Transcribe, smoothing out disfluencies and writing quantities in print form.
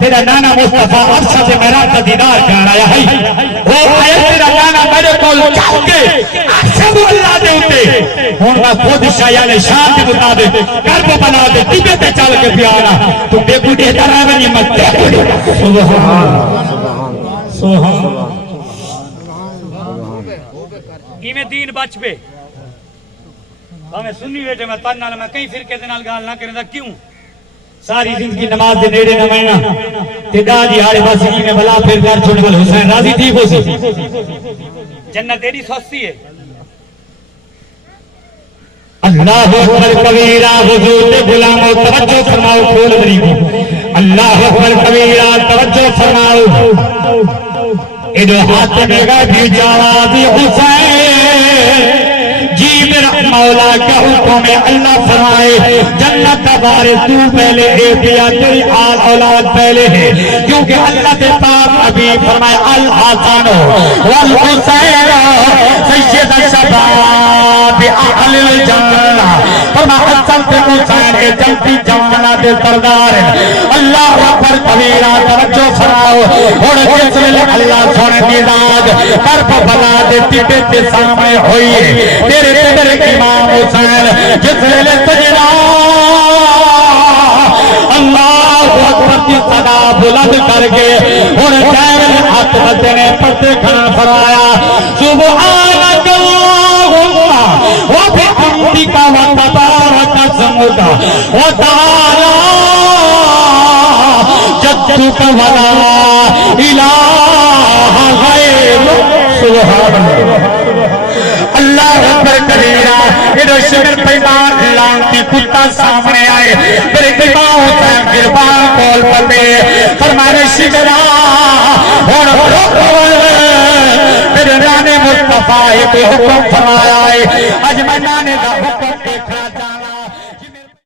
تیرا نانا مصطفیٰ عرشہ سے میرا دیدار کر آیا ہے وہ آیا تیرا نانا میرے کول چاہ کے عرشہ کو اللہ دے ہوتے ہون میں خود شایان شان کے بتا دے کرب بنا دے تیبے تے چل کے پیارا تو بے گوڑے درہ بنی مت دے گوڑے سبحان میں دین بچ پہ ہمیں سنی بیٹے میں تن نال میں کئی فرقے دے نال گال نہ کریں دا کیوں ساری زندگی نماز دے نیڑے نہ مہینہ تیدا جی ہارے بس جی میں بلا پھر گھر چھوڑ گل حسین راضی ٹھیک ہو سی جنت تیری سوستی ہے اللہ اکبر کبیرہ حضور دے غلاموں توجہ فرماؤ کھول غریبوں اللہ اکبر کبیرہ توجہ فرماؤ ادھو ہاتھ نگاہ بھی جوازی حسین جی میرا مولا کا حکم ہے اللہ فرمائے جنت بارے تو پہلے ہے دیا تیری آل اولاد پہلے ہے کیونکہ اللہ کے پاک ابھی فرمائے الحسن والحسین سید الشباب اہل الجنہ فرمائے حسن تے حسین اے جلدی جوانا دے سردار اللہ اکبر کبیرہ توجہ فرماؤ اور جس ویلے اللہ سونے دی ذات کرب بلا دے ٹٹے تے سامنے ہوئی تیرے تیرے امام حسین جس ویلے سجدہ اللہ اکبر کی صدا بلند کر کے اور چہرے ہاتھ بدنے پڑھتے کھڑا فرمایا سبحانک اللہم و بحمدک و تبارک اسمک و تعالی جدک ولا الہ غیرک سبحان اللہ اکبر کبیرہ ادھو شکر پیمان لانتی کتا سامنے آئے میرے امام حسین گربان کول پتے فرمانے شکرہ میرے رانے مصطفیٰ ایک حکم فرمایا ہے اج میں نانے دا